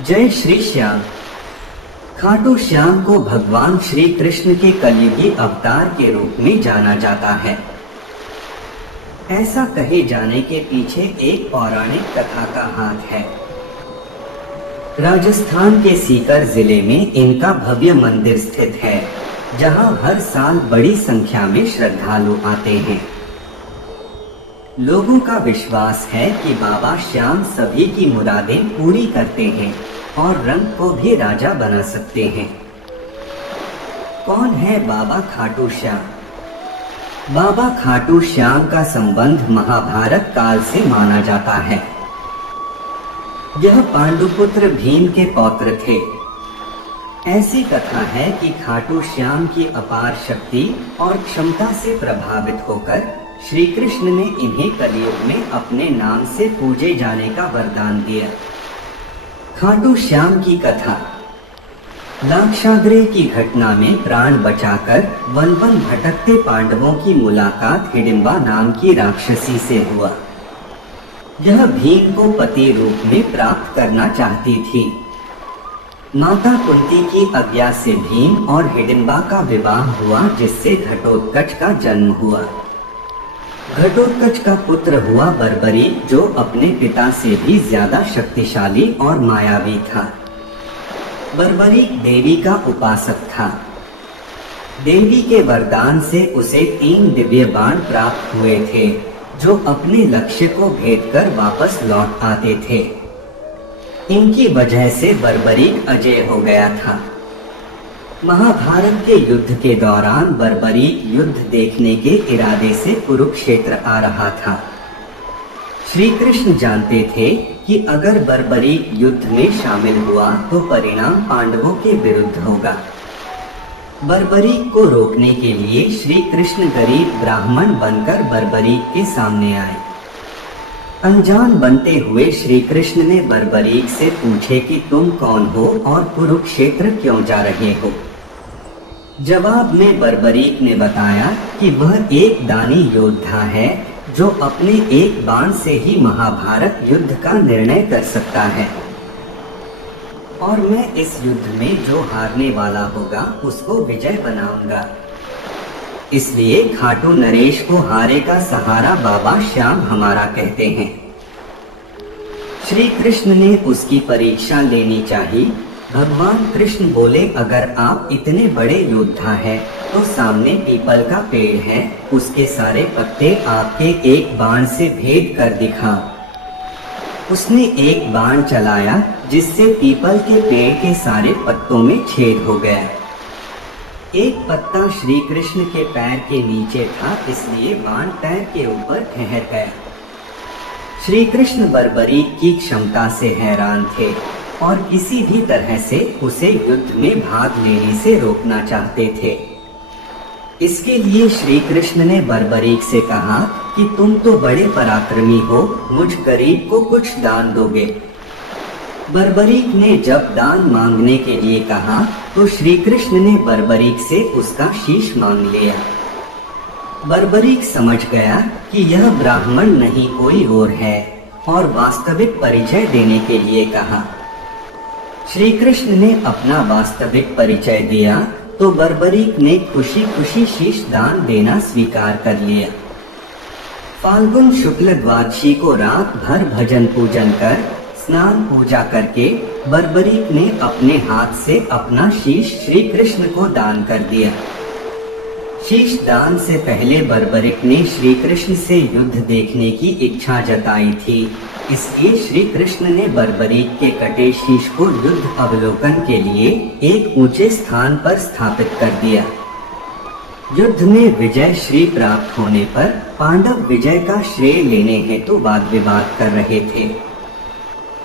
जय श्री श्याम। खाटू श्याम को भगवान श्री कृष्ण के कलयुगी अवतार के रूप में जाना जाता है। ऐसा कहे जाने के पीछे एक पौराणिक कथा का हाथ है। राजस्थान के सीकर जिले में इनका भव्य मंदिर स्थित है, जहां हर साल बड़ी संख्या में श्रद्धालु आते हैं। लोगों का विश्वास है कि बाबा श्याम सभी की मुरादें पूरी करते हैं और रंग को भी राजा बना सकते हैं। कौन है बाबा खाटू श्याम? बाबा खाटू श्याम का संबंध महाभारत काल से माना जाता है। यह पांडुपुत्र भीम के पौत्र थे। ऐसी कथा है कि खाटू श्याम की अपार शक्ति और क्षमता से प्रभावित होकर श्री कृष्ण ने इन्हें कलयुग में अपने नाम से पूजे जाने का वरदान दिया। खाटू श्याम की कथा। लाक्षागृह की घटना में प्राण बचाकर वन वन भटकते पांडवों की मुलाकात हिडिंबा नाम की राक्षसी से हुआ। यह भीम को पति रूप में प्राप्त करना चाहती थी। माता कुंती की आज्ञा से भीम और हिडिंबा का विवाह हुआ, जिससे घटोत्कच का जन्म हुआ। घटोत्कच का पुत्र हुआ बर्बरीक, जो अपने पिता से भी ज्यादा शक्तिशाली और मायावी था। बर्बरीक देवी का उपासक था। देवी के वरदान से उसे 3 दिव्य बाण प्राप्त हुए थे, जो अपने लक्ष्य को भेदकर वापस लौट आते थे। इनकी वजह से बर्बरीक अजेय हो गया था। महाभारत के युद्ध के दौरान बर्बरीक युद्ध देखने के इरादे से कुरुक्षेत्र आ रहा था। श्री कृष्ण जानते थे कि अगर बर्बरीक युद्ध में शामिल हुआ तो परिणाम पांडवों के विरुद्ध होगा। बर्बरीक को रोकने के लिए श्री कृष्ण गरीब ब्राह्मण बनकर बर्बरीक के सामने आए। अनजान बनते हुए श्री कृष्ण ने बर्बरीक से पूछे कि तुम कौन हो और कुरुक्षेत्र क्यों जा रहे हो। जवाब में बर्बरीक ने बताया कि वह एक दानी योद्धा है, जो अपने एक बाण से ही महाभारत युद्ध का निर्णय कर सकता है, और मैं इस युद्ध में जो हारने वाला होगा उसको विजय बनाऊंगा। इसलिए खाटू नरेश को हारे का सहारा बाबा श्याम हमारा कहते हैं। श्री कृष्ण ने उसकी परीक्षा लेनी चाहिए। भगवान कृष्ण बोले, अगर आप इतने बड़े योद्धा हैं तो सामने पीपल का पेड़ है, उसके सारे पत्ते आपके एक बाण से भेद कर दिखा। उसने एक बाण चलाया, जिससे पीपल के पेड़ के सारे पत्तों में छेद हो गया। एक पत्ता श्री कृष्ण के पैर के नीचे था, इसलिए बाण पैर के ऊपर ठहर गया। श्री कृष्ण बर्बरीक की क्षमता से हैरान थे और किसी भी तरह से उसे युद्ध में भाग लेने से रोकना चाहते थे। इसके लिए श्री कृष्ण ने बर्बरीक से कहा कि तुम तो बड़े पराक्रमी हो, मुझ गरीब को कुछ दान दोगे। बर्बरीक ने जब दान मांगने के लिए कहा तो श्री कृष्ण ने बर्बरीक से उसका शीश मांग लिया। बर्बरीक समझ गया कि यह ब्राह्मण नहीं कोई और है और वास्तविक परिचय देने के लिए कहा। श्री कृष्ण ने अपना वास्तविक परिचय दिया तो बर्बरीक ने खुशी खुशी शीश दान देना स्वीकार कर लिया। फाल्गुन शुक्ल द्वादशी को रात भर भजन पूजन कर स्नान पूजा करके बर्बरीक ने अपने हाथ से अपना शीश श्री कृष्ण को दान कर दिया। शीश दान से पहले बर्बरीक ने श्री कृष्ण से युद्ध देखने की इच्छा जताई थी, इसलिए श्री कृष्ण ने बर्बरीक के कटे शीश को युद्ध अवलोकन के लिए एक ऊंचे स्थान पर स्थापित कर दिया। युद्ध में विजय श्री प्राप्त होने पर पांडव विजय का श्रेय लेने हेतु वाद विवाद कर रहे थे।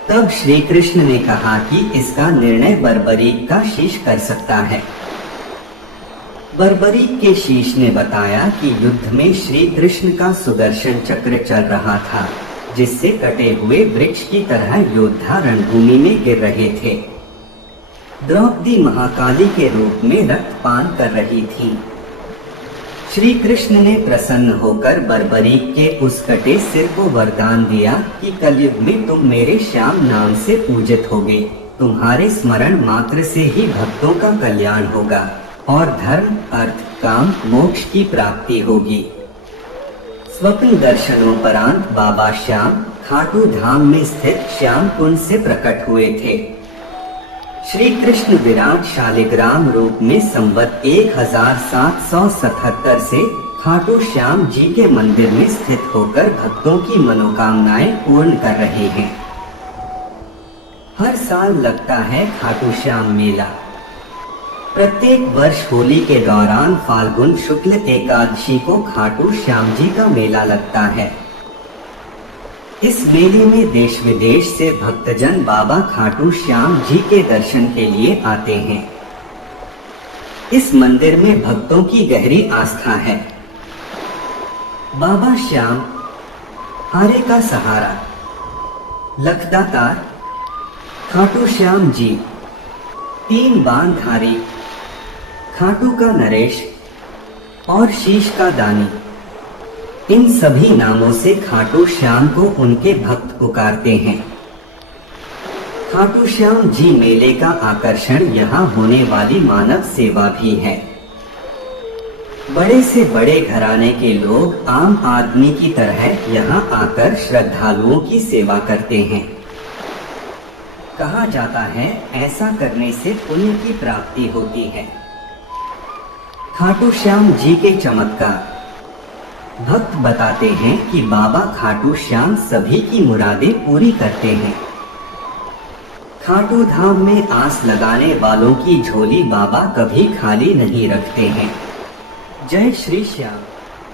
तब श्री कृष्ण ने कहा कि इसका निर्णय बर्बरीक का शीश कर सकता है। बर्बरीक के शीश ने बताया कि युद्ध में श्री कृष्ण का सुदर्शन चक्र चल रहा था, जिससे कटे हुए वृक्ष की तरह योद्धा रणभूमि में गिर रहे थे। द्रौपदी महाकाली के रूप में रक्तपान कर रही थी। श्री कृष्ण ने प्रसन्न होकर बर्बरीक के उस कटे सिर को वरदान दिया कि कलयुग में तुम मेरे श्याम नाम से पूजित होगे तुम्हारे स्मरण मात्र से ही भक्तों का कल्याण होगा और धर्म, अर्थ, काम, मोक्ष की प्राप्ति होगी। स्वप्न दर्शनोपरांत बाबा श्याम खाटू धाम में स्थित श्याम कुंड से प्रकट हुए थे। श्री कृष्ण विराट शालिग्राम रूप में संवत 1777 से खाटू श्याम जी के मंदिर में स्थित होकर भक्तों की मनोकामनाएं पूर्ण कर रहे हैं। हर साल लगता है खाटू श्याम मेला। प्रत्येक वर्ष होली के दौरान फाल्गुन शुक्ल एकादशी को खाटू श्याम जी का मेला लगता है। इस मेले में देश विदेश से भक्तजन बाबा खाटू श्याम जी के दर्शन के लिए आते हैं। इस मंदिर में भक्तों की गहरी आस्था है। बाबा श्याम हारे का सहारा, लखदातार, खाटू श्याम जी, तीन बाणधारी, खाटू का नरेश और शीश का दानी, इन सभी नामों से खाटू श्याम को उनके भक्त पुकारते हैं। खाटू श्याम जी मेले का आकर्षण यहाँ होने वाली मानव सेवा भी है। बड़े से बड़े घराने के लोग आम आदमी की तरह यहाँ आकर श्रद्धालुओं की सेवा करते हैं। कहा जाता है ऐसा करने से पुण्य की प्राप्ति होती है। खाटू श्याम जी के चमत्कार। भक्त बताते हैं कि बाबा खाटू श्याम सभी की मुरादें पूरी करते हैं। खाटू धाम में आस लगाने वालों की झोली बाबा कभी खाली नहीं रखते हैं। जय श्री श्याम।